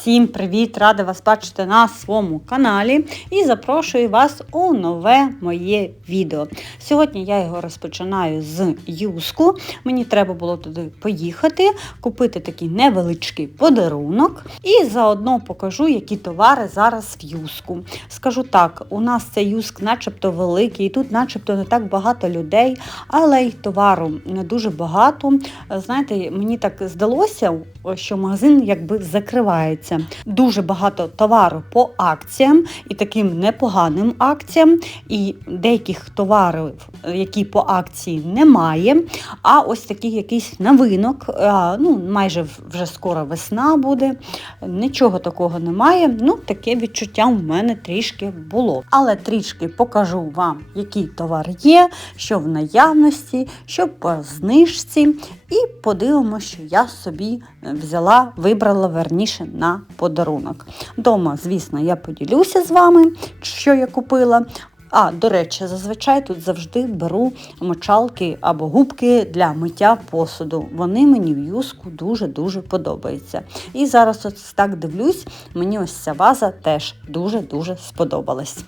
Всім привіт! Рада вас бачити на своєму каналі і запрошую вас у нове моє відео. Сьогодні я його розпочинаю з юску. Мені треба було туди поїхати, купити такий невеличкий подарунок і заодно покажу, які товари зараз в юску. Скажу так, у нас цей юск начебто великий, і тут начебто не так багато людей, але й товару не дуже багато. Знаєте, мені так здалося, що магазин якби закривається. Дуже багато товару по акціям і таким непоганим акціям, і деяких товарів, які по акції немає. А ось такий якийсь новинок, ну майже вже скоро весна буде. Нічого такого немає. Ну, таке відчуття в мене трішки було. Але трішки покажу вам, який товар є, що в наявності, що по знижці. І подивимося, що я собі взяла, вибрала верніше на подарунок. Дома, звісно, я поділюся з вами, що я купила. А, до речі, зазвичай тут завжди беру мочалки або губки для миття посуду. Вони мені в юску дуже-дуже подобаються. І зараз ось так дивлюсь, мені ось ця ваза теж дуже-дуже сподобалась.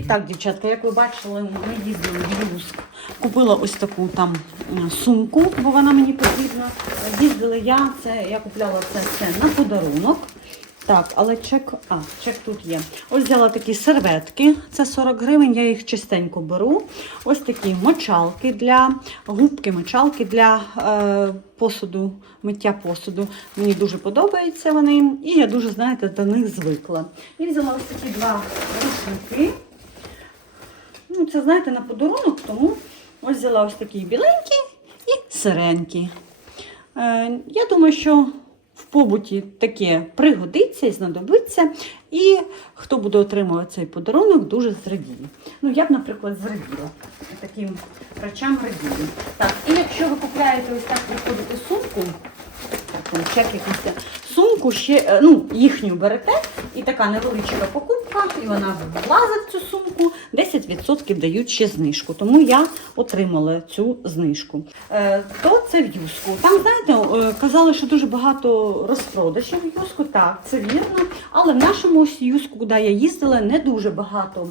І так, дівчатка, як ви бачили, ми їздили в Юск. Купила ось таку там сумку, бо вона мені потрібна. Їздила я, це я купляла це все на подарунок. Так, але чек, а, чек тут є. Ось взяла такі серветки, це 40 гривень, я їх частенько беру. Ось такі мочалки для губки, мочалки для е, посуду, миття посуду. Мені дуже подобаються вони, і я дуже, знаєте, до них звикла. І взяла ось такі два рушники. Ну, це, знаєте, на подарунок, тому ось взяла ось такі біленькі і сиренькі. Е, я думаю, що в побуті таке пригодиться і знадобиться. І хто буде отримувати цей подарунок, дуже зрадіє. Ну, я б, наприклад, зраділа. Таким речам радію. Так, і якщо ви купляєте ось так приходите сумку, чек якийсь, сумку ще, е, ну, їхню берете, і така невеличка покупка, і вона влазить в цю сумку, 10% дають ще знижку. Тому я отримала цю знижку. Е, то це в юску. Там, знаєте, е, казали, що дуже багато розпродажів в юску. Так, це вірно. Але в нашому юску, куди я їздила, не дуже багато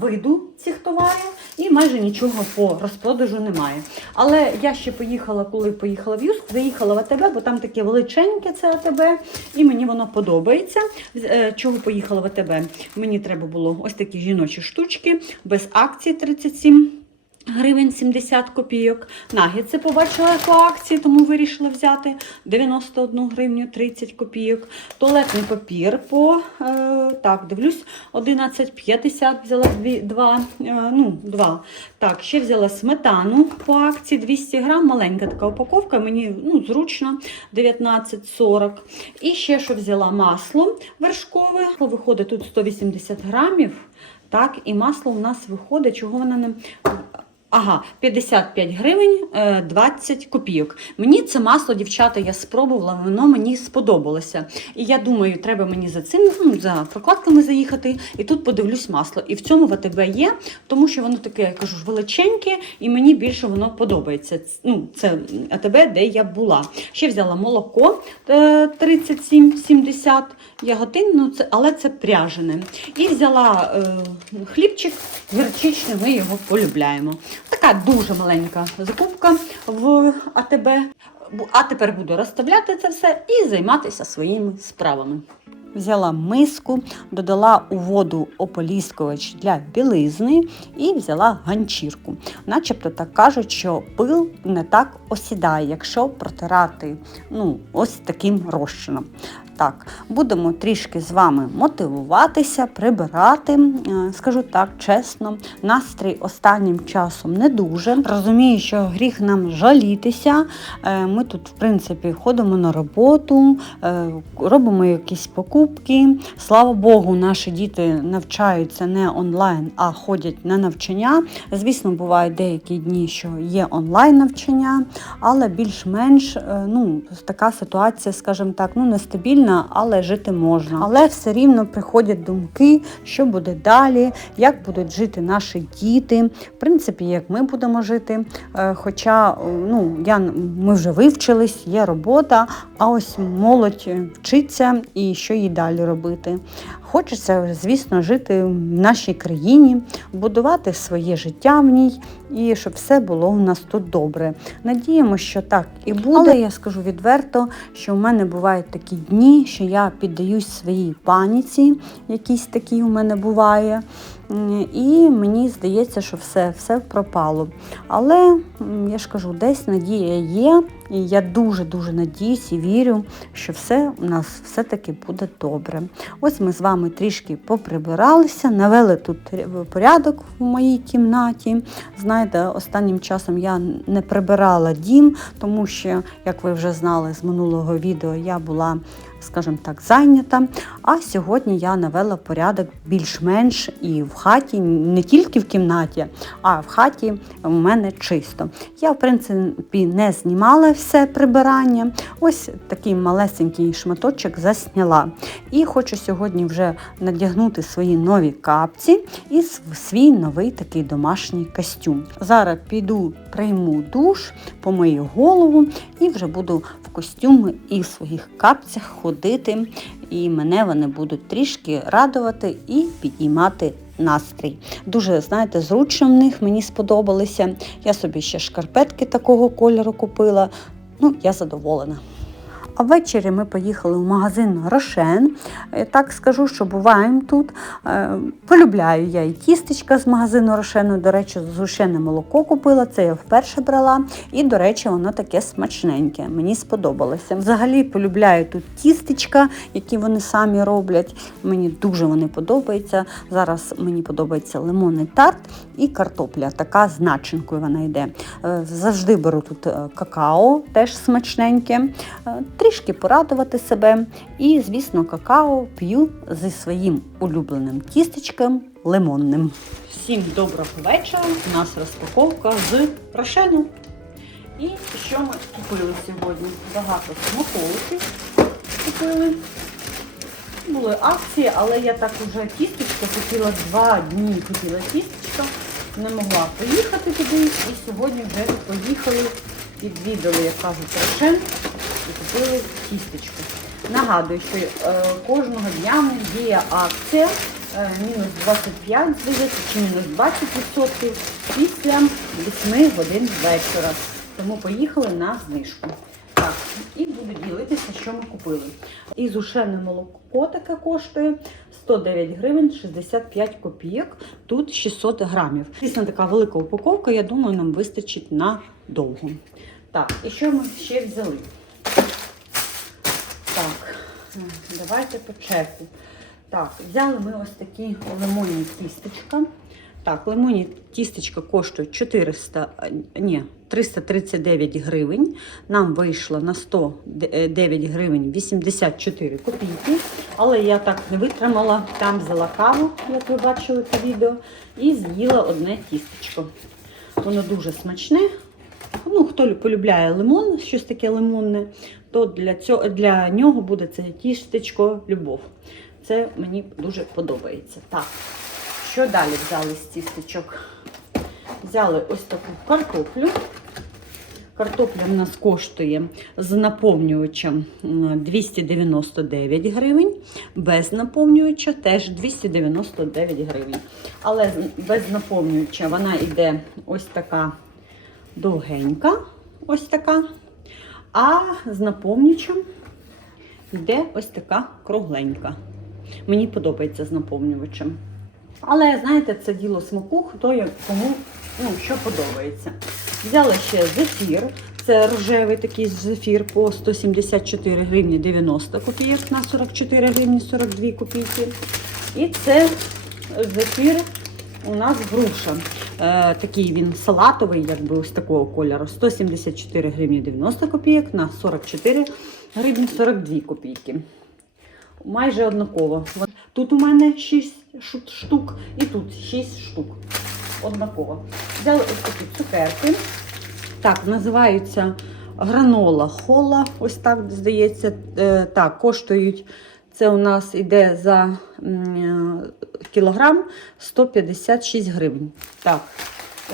виду цих товарів і майже нічого по розпродажу немає. Але я ще поїхала, коли поїхала в Юск, заїхала в АТБ, бо там таке величеньке це АТБ, і мені воно подобається. Е, Чого поїхала в АТБ? Мені треба було ось такі жіночі штучки без акції 37 гривень 70 копійок. Нагідси побачила по акції, тому вирішила взяти 91 гривню 30 копійок. Туалетний папір по, е, так, дивлюсь, 11,50 взяла 2, е, ну, 2. Так, ще взяла сметану по акції 200 грам, маленька така упаковка, мені ну, зручно 19,40. І ще що взяла масло вершкове, виходить тут 180 грамів. Так, і масло у нас виходить, чого вона не. Ага, 55 гривень е, 20 копійок. Мені це масло, дівчата, я спробувала, воно мені сподобалося. І я думаю, треба мені за цим ну, за прокладками заїхати. І тут подивлюсь масло. І в цьому ВТБ є, тому що воно таке, я кажу, величеньке, і мені більше воно подобається. Ну, це АТБ, де я була. Ще взяла молоко е, 37,70 яготин, ну, але це пряжене. І взяла е, хлібчик гірчичний, ми його полюбляємо. Така дуже маленька закупка в АТБ. А тепер буду розставляти це все і займатися своїми справами. Взяла миску, додала у воду ополіскувач для білизни і взяла ганчірку. Начебто так кажуть, що пил не так осідає, якщо протирати ну, ось таким розчином. Так, будемо трішки з вами мотивуватися, прибирати. Е, Скажу так, чесно, настрій останнім часом не дуже. Розумію, що гріх нам жалітися. Е, Ми тут, в принципі, ходимо на роботу, е, робимо якісь покупки. Слава Богу, наші діти навчаються не онлайн, а ходять на навчання. Звісно, бувають деякі дні, що є онлайн навчання, але більш-менш е, ну, така ситуація, скажімо так, ну нестабільна, але жити можна. Але все рівно приходять думки, що буде далі, як будуть жити наші діти. В принципі, як ми будемо жити. Е, Хоча е, ну, я, ми вже вивчились, є робота, а ось молодь вчиться і що їй далі робити. Хочеться, звісно, жити в нашій країні, будувати своє життя в ній і щоб все було у нас тут добре. Надіємося, що так і буде. Але я скажу відверто, що в мене бувають такі дні, що я піддаюсь своїй паніці, якісь такі у мене буває. І мені здається, що все, все пропало. Але я ж кажу, десь надія є, і я дуже-дуже надіюсь і вірю, що все у нас все-таки буде добре. Ось ми з вами трішки поприбиралися, навели тут порядок в моїй кімнаті. Знаєте, останнім часом я не прибирала дім, тому що, як ви вже знали з минулого відео, я була, скажімо так, зайнята. А сьогодні я навела порядок більш-менш і в хаті, не тільки в кімнаті, а в хаті у мене чисто. Я, в принципі, не знімала все прибирання. Ось такий малесенький шматочок засняла. І хочу сьогодні вже надягнути свої нові капці і свій новий такий домашній костюм. Зараз піду, прийму душ, помию голову і вже буду в костюмі і в своїх капцях ходити. І мене вони будуть трішки радувати і підіймати настрій. Дуже, знаєте, зручно в них мені сподобалися. Я собі ще шкарпетки такого кольору купила. Ну, я задоволена. А ввечері ми поїхали в магазин Рошен. Е, Так скажу, що буваємо тут. Е, Полюбляю я і тістечка з магазину Рошену. До речі, згущене молоко купила. Це я вперше брала. І, до речі, воно таке смачненьке. Мені сподобалося. Взагалі полюбляю тут тістечка, які вони самі роблять. Мені дуже вони подобаються. Зараз мені подобається лимонний тарт і картопля. Така з начинкою вона йде. Е, Завжди беру тут какао, теж смачненьке. Трішки порадувати себе. І, звісно, какао п'ю зі своїм улюбленим тістечком лимонним. Всім доброго вечора. У нас розпаковка з Рошену. І що ми купили сьогодні? Багато смаколиків купили. Були акції, але я так уже тістечко хотіла два дні хотіла тістечко, не могла поїхати туди. І сьогодні вже поїхали, відвідали, як кажуть, Рошен купили тістечко. Нагадую, що е, кожного дня діє акція е, мінус 25, здається, чи мінус 20% після 8 годин вечора. Тому поїхали на знижку. Так, і буду ділитися, що ми купили. І зушене молоко таке коштує 109 гривень 65 копійок. Тут 600 грамів. Дійсно така велика упаковка, я думаю, нам вистачить на довго. Так, і що ми ще взяли? Е, давайте по черзі. Так, взяли ми ось такі лимонні тістечка. Так, лимонні тістечка коштують 400, е, ні, 339 гривень. Нам вийшло на 109 гривень 84 копійки. Але я так не витримала, там взяла каву, як ви бачили по відео, і з'їла одне тістечко. Воно дуже смачне. Ну, хто полюбляє лимон, щось таке лимонне, то для, цього, для нього буде це тістечко любов. Це мені дуже подобається. Так, що далі взяли з тістечок? Взяли ось таку картоплю. Картопля в нас коштує з наповнювачем 299 гривень, без наповнювача теж 299 гривень. Але без наповнювача вона йде ось така довгенька, ось така. А з наповнювачем йде ось така кругленька. Мені подобається з наповнювачем. Але знаєте, це діло смаку, хто кому ну, що подобається. Взяла ще зефір. Це рожевий такий зефір по 174 гривні 90 копійок на 44 гривні 42 копійки. І це зефір у нас груша. Е, такий він салатовий, якби ось такого кольору. 174 гривні 90 копійок на 44 гривні 42 копійки. Майже однаково. Тут у мене 6 штук і тут 6 штук. Однаково. Взяли ось такі цукерки. Так, називаються гранола хола. Ось так здається. Е, так, коштують. Це у нас іде за е, кілограм 156 гривень. Так,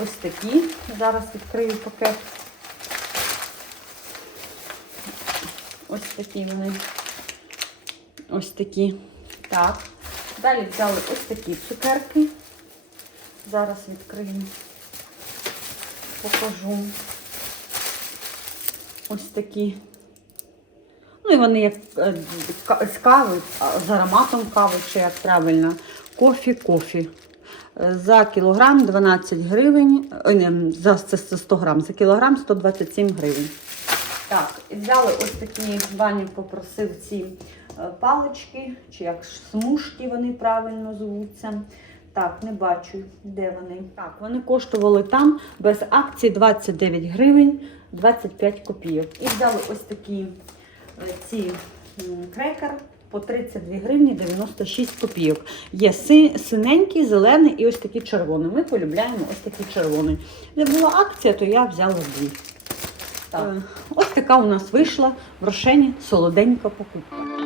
ось такі. Зараз відкрию пакет. Ось такі вони. Ось такі. Так. Далі взяли ось такі цукерки. Зараз відкрию. Покажу. Ось такі. Ну і вони як е, з кави, з ароматом кави, чи як правильно. Кофі, кофі. Е, За кілограм 12 гривень. Ой, не, за, це 100 грам. За кілограм 127 гривень. Так, і взяли ось такі, Ваня попросив ці е, палички, чи як смужки вони правильно звуться. Так, не бачу, де вони. Так, вони коштували там без акції 29 гривень 25 копійок. І взяли ось такі е, ці крекер по 32 гривні 96 копійок. Є синенький, зелений і ось такий червоний. Ми полюбляємо ось такий червоний. Де була акція, то я взяла дві. Так. Ось така у нас вийшла в Рошені солоденька покупка.